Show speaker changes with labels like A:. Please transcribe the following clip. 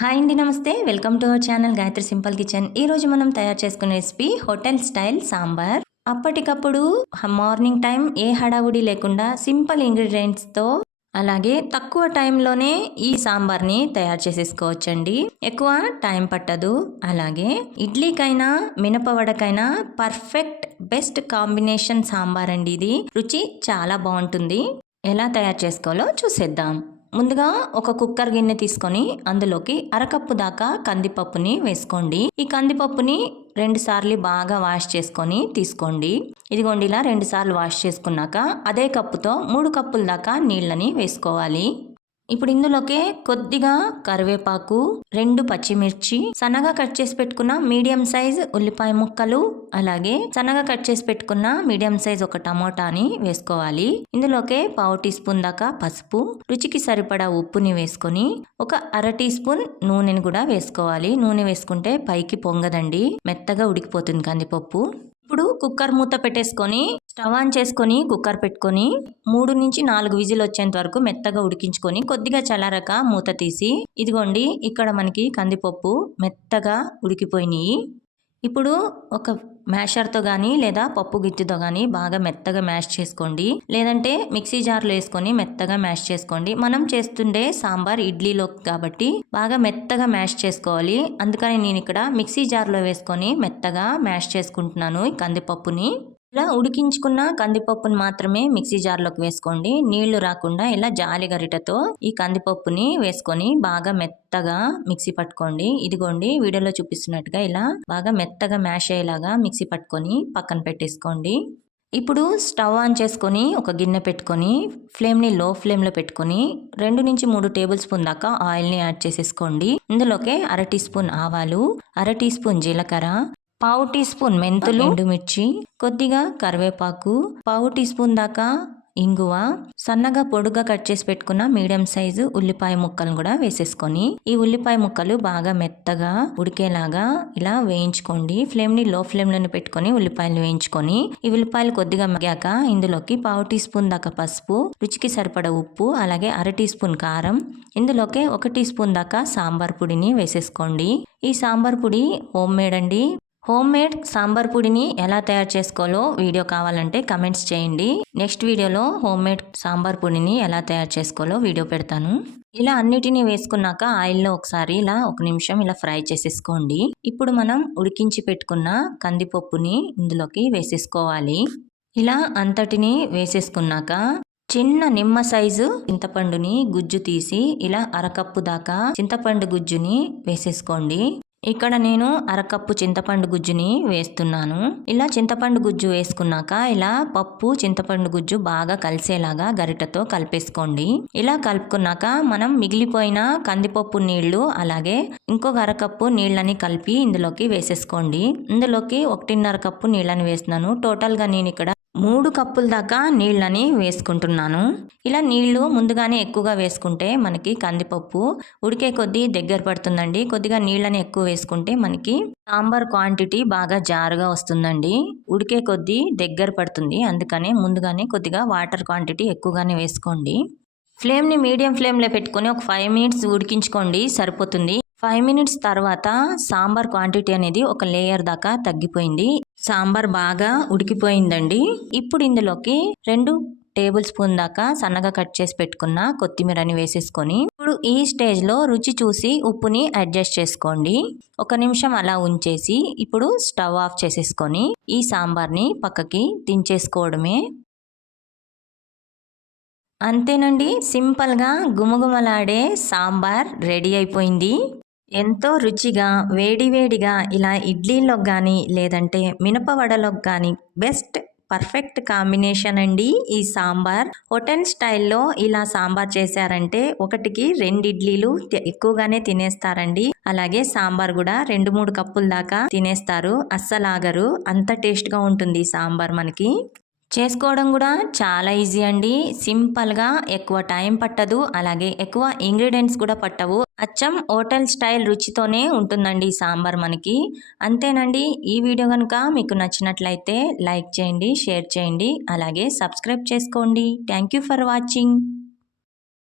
A: Hi అండి నమస్తే. Welcome to our channel Gayatri simple kitchen. ఈ రోజు మనం తయారు చేసుకునే రెసిపీ హోటల్ స్టైల్ సాంబార్. అప్పటికప్పుడు మార్నింగ్ టైం ఏ హడావుడి లేకుండా సింపుల్ ఇంగ్రీడియంట్స్తో అలాగే తక్కువ టైంలోనే ఈ సాంబార్ని తయారు చేసేసుకోవచ్చండి. ఎక్కువ టైం పట్టదు. అలాగే ఇడ్లీకైనా మినపవడకైనా పర్ఫెక్ట్ బెస్ట్ కాంబినేషన్ సాంబార్ అండి ఇది. రుచి చాలా బాగుంటుంది. ఎలా తయారు చేసుకోవాలో చూసేద్దాం. ముందుగా ఒక కుక్కర్ గిన్నె తీసుకొని అందులోకి అరకప్పు దాకా కందిపప్పుని వేసుకోండి. ఈ కందిపప్పుని రెండు సార్లు బాగా వాష్ చేసుకొని తీసుకోండి. ఇదిగోండి ఇలా రెండు సార్లు వాష్ చేసుకున్నాక అదే కప్పుతో మూడు కప్పుల దాకా నీళ్ళని వేసుకోవాలి. ఇప్పుడు ఇందులోకే కొద్దిగా కరివేపాకు రెండు పచ్చిమిర్చి సన్నగా కట్ చేసి పెట్టుకున్న మీడియం సైజ్ ఉల్లిపాయ ముక్కలు అలాగే సన్నగా కట్ చేసి పెట్టుకున్న మీడియం సైజ్ ఒక టమోటాని వేసుకోవాలి. ఇందులోకే పావు టీ స్పూన్ దాకా పసుపు రుచికి సరిపడా ఉప్పుని వేసుకొని ఒక అర టీ స్పూన్ నూనెని కూడా వేసుకోవాలి. నూనె వేసుకుంటే పైకి పొంగదండి. మెత్తగా ఉడికిపోతుంది కందిపప్పు. ఇప్పుడు కుక్కర్ మూత పెట్టేసుకొని స్టవ్ ఆన్ చేసుకొని కుక్కర్ పెట్టుకొని మూడు నుంచి నాలుగు విజిల్ వచ్చేంత వరకు మెత్తగా ఉడికించుకొని కొద్దిగా చల్లారక మూత తీసి ఇదిగోండి ఇక్కడ మనకి కందిపప్పు మెత్తగా ఉడికిపోయినాయి. ఇప్పుడు ఒక మ్యాషర్తో కానీ లేదా పప్పు గిత్తితో కానీ బాగా మెత్తగా మ్యాష్ చేసుకోండి. లేదంటే మిక్సీ జార్లో వేసుకొని మెత్తగా మ్యాష్ చేసుకోండి. మనం చేస్తుండే సాంబార్ ఇడ్లీలో కాబట్టి బాగా మెత్తగా మ్యాష్ చేసుకోవాలి. అందుకని నేను ఇక్కడ మిక్సీ జార్లో వేసుకొని మెత్తగా మ్యాష్ చేసుకుంటున్నాను ఈ కందిపప్పుని. ఇలా ఉడికించుకున్న కందిపప్పును మాత్రమే మిక్సీ జార్లోకి వేసుకోండి. నీళ్ళు రాకుండా ఇలా జాలి గరిటతో ఈ కందిపప్పుని వేసుకొని బాగా మెత్తగా మిక్సీ పట్టుకోండి. ఇదిగోండి వీడియోలో చూపిస్తున్నట్టుగా ఇలా బాగా మెత్తగా మ్యాష్ అయ్యేలాగా మిక్సీ పట్టుకొని పక్కన పెట్టేసుకోండి. ఇప్పుడు స్టవ్ ఆన్ చేసుకొని ఒక గిన్నె పెట్టుకొని ఫ్లేమ్ని లో ఫ్లేమ్లో పెట్టుకొని రెండు నుంచి మూడు టేబుల్ స్పూన్ దాకా ఆయిల్ని యాడ్ చేసేసుకోండి. ఇందులోకే అర టీ స్పూన్ ఆవాలు అర టీ స్పూన్ జీలకర్ర పావు టీ స్పూన్ మెంతులు ఎండుమిర్చి కొద్దిగా కరివేపాకు పావు టీ స్పూన్ దాకా ఇంగువ సన్నగా పొడుగా కట్ చేసి పెట్టుకున్న మీడియం సైజు ఉల్లిపాయ ముక్కలను కూడా వేసేసుకొని ఈ ఉల్లిపాయ ముక్కలు బాగా మెత్తగా ఉడికేలాగా ఇలా వేయించుకోండి. ఫ్లేమ్ని లో ఫ్లేమ్లోనే పెట్టుకొని ఉల్లిపాయలు వేయించుకొని ఈ ఉల్లిపాయలు కొద్దిగా మగ్గాక ఇందులోకి పావు టీ స్పూన్ దాకా పసుపు రుచికి సరిపడ ఉప్పు అలాగే అర టీ స్పూన్ కారం ఇందులోకి ఒక టీ స్పూన్ దాకా సాంబార్ పొడిని వేసేసుకోండి. ఈ సాంబార్ పొడి హోమ్ మేడ్ అండి. హోమ్ మేడ్ సాంబార్ పొడిని ఎలా తయారు చేసుకోవాలో వీడియో కావాలంటే కమెంట్స్ చేయండి. నెక్స్ట్ వీడియోలో హోమ్ మేడ్ సాంబార్ పొడిని ఎలా తయారు చేసుకోవాలో వీడియో పెడతాను. ఇలా అన్నిటినీ వేసుకున్నాక ఆయిల్లో ఒకసారి ఇలా ఒక నిమిషం ఇలా ఫ్రై చేసేసుకోండి. ఇప్పుడు మనం ఉడికించి పెట్టుకున్న కందిపప్పుని ఇందులోకి వేసేసుకోవాలి. ఇలా అంతటిని వేసేసుకున్నాక చిన్న నిమ్మ సైజు చింతపండుని గుజ్జు తీసి ఇలా అరకప్పు దాకా చింతపండు గుజ్జుని వేసేసుకోండి. ఇక్కడ నేను అరకప్పు చింతపండు గుజ్జుని వేస్తున్నాను. ఇలా చింతపండు గుజ్జు వేసుకున్నాక ఇలా పప్పు చింతపండు గుజ్జు బాగా కలిసేలాగా గరిటతో కలిపేసుకోండి. ఇలా కలుపుకున్నాక మనం మిగిలిపోయిన కందిపప్పు నీళ్ళు అలాగే ఇంకొక అరకప్పు నీళ్ళని కలిపి ఇందులోకి వేసేసుకోండి. ఇందులోకి ఒకటిన్నర కప్పు నీళ్ళని వేస్తున్నాను. టోటల్గా నేను ఇక్కడ మూడు కప్పుల దాకా నీళ్ళని వేసుకుంటున్నాను. ఇలా నీళ్ళు ముందుగానే ఎక్కువగా వేసుకుంటే మనకి కందిపప్పు ఉడికే కొద్దీ దగ్గర పడుతుందండి. కొద్దిగా నీళ్ళని ఎక్కువ వేసుకుంటే మనకి సాంబార్ క్వాంటిటీ బాగా జారుగా వస్తుందండి. ఉడికే కొద్దీ దగ్గర పడుతుంది. అందుకనే ముందుగానే కొద్దిగా వాటర్ క్వాంటిటీ ఎక్కువగానే వేసుకోండి. ఫ్లేమ్ని మీడియం ఫ్లేమ్లో పెట్టుకొని ఒక ఫైవ్ మినిట్స్ ఉడికించుకోండి. సరిపోతుంది. ఫైవ్ మినిట్స్ తర్వాత సాంబార్ క్వాంటిటీ అనేది ఒక లేయర్ దాకా తగ్గిపోయింది. సాంబార్ బాగా ఉడికిపోయిందండి. ఇప్పుడు ఇందులోకి రెండు టేబుల్ స్పూన్ దాకా సన్నగా కట్ చేసి పెట్టుకున్న కొత్తిమీరని వేసేసుకొని ఇప్పుడు ఈ స్టేజ్లో రుచి చూసి ఉప్పుని అడ్జస్ట్ చేసుకోండి. ఒక నిమిషం అలా ఉంచేసి ఇప్పుడు స్టవ్ ఆఫ్ చేసేసుకొని ఈ సాంబార్ని పక్కకి దించేసుకోవడమే. అంతేనండి సింపుల్గా గుమగుమలాడే సాంబార్ రెడీ అయిపోయింది. ఎంతో రుచిగా వేడివేడిగా ఇలా ఇడ్లీలోకి కానీ లేదంటే మినపవడలోకి కానీ బెస్ట్ పర్ఫెక్ట్ కాంబినేషన్ అండి ఈ సాంబార్. హోటల్ స్టైల్లో ఇలా సాంబార్ చేశారంటే ఒకటికి రెండు ఇడ్లీలు ఎక్కువగానే తినేస్తారండి. అలాగే సాంబార్ కూడా రెండు మూడు కప్పుల దాకా తినేస్తారు. అస్సలాగరు. అంత టేస్ట్గా ఉంటుంది సాంబార్ మనకి. చేసుకోవడం కూడా చాలా ఈజీ అండి. సింపుల్గా ఎక్కువ టైం పట్టదు. అలాగే ఎక్కువ ఇంగ్రీడియంట్స్ కూడా పట్టవు. అచ్చం హోటల్ స్టైల్ రుచితోనే ఉంటుందండి సాంబార్ మనకి. అంతేనండి. ఈ వీడియో కనుక మీకు నచ్చినట్లయితే లైక్ చేయండి షేర్ చేయండి. అలాగే సబ్స్క్రైబ్ చేసుకోండి. Thank for watching.